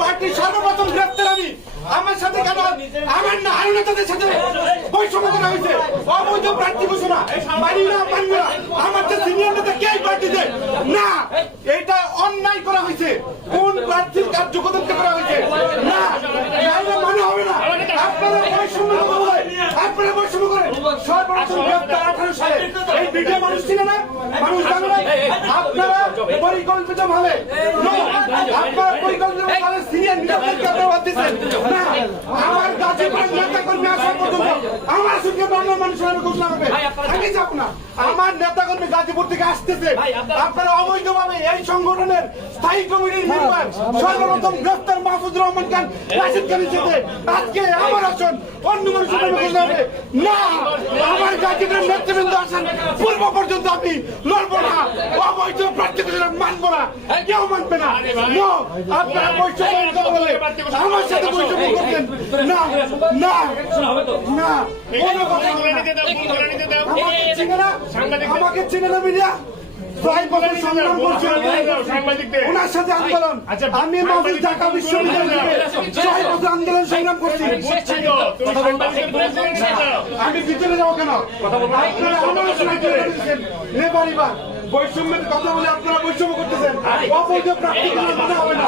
পার্টির সর্বপ্রথম গ্রেফতার আমি। আমার সাথে কেন আমার না আরো নেতাদের সাথে বৈষম্য করা হয়েছে, অবৈধ প্রার্থী ঘোষণা মানি না মানব না। আমার যে সিনিয়র নেতা কে পার্টিতে না, এটা অন্যায় করা হয়েছে। কোন প্রার্থীর কার্যকর্তাকে করা হয়েছে না, এটা মানে হবে না। আপনারা বৈষম্য করে, আপনারা বৈষম্য করে সর্বপ্রথম গ্রেফতার 18 সালে এই ভিডিও মানুষ ছিল না, মানুষ জানে না। আপনারা পরিকল্পিত ভাবে আপনারা পরিকল্পিত ভাবে সিনিয়র নেতাদেরকে আপনারা বাদ দিচ্ছেন না। আমার গাজীপুরের নেতা কর্মী আসা পর্যন্ত আমার সঙ্গে অন্য মানুষের ঘোষণা হবে, আমি যাব না। আমার নেতা কর্মী গাজীপুর থেকে আসতেছে, আপনারা অবৈধভাবে এই সংগঠনের স্থায়ী কমিটির মেম্বার সর্বপ্রথম গ্রেফতার মাহফুজুর রহমান খান, রাশিদ খানের সাথে আজকে আমার আসন অন্য মানুষের ঘোষণা হবে না। আমার গাজীপুরের নেতৃবৃন্দ আসেন পূর্ব পর্যন্ত আমি লড়বো না, অবৈধ প্রার্থী ঘোষণা মানবো না, কেউ মানবে না। আপনারা বৈষম্য বলে আমার সাথে বৈষম্য করবেন না, না না, কোনো কথা হবে না। আমাকে চিনে না মিডিয়া, সংগ্রাম করছে ওনার সাথে আন্দোলন। আমি মাহফুজ ঢাকা বিশ্ববিদ্যালয় থেকে 6 বছর আন্দোলন সংগ্রাম করছি। আমি ভিতরে যাবো কেন? আপনারা সমালোচনা করে বৈষম্যের কথা বলে আপনারা বৈষম্য করতেছেন, অবৈধ প্রার্থী মানা হবে না।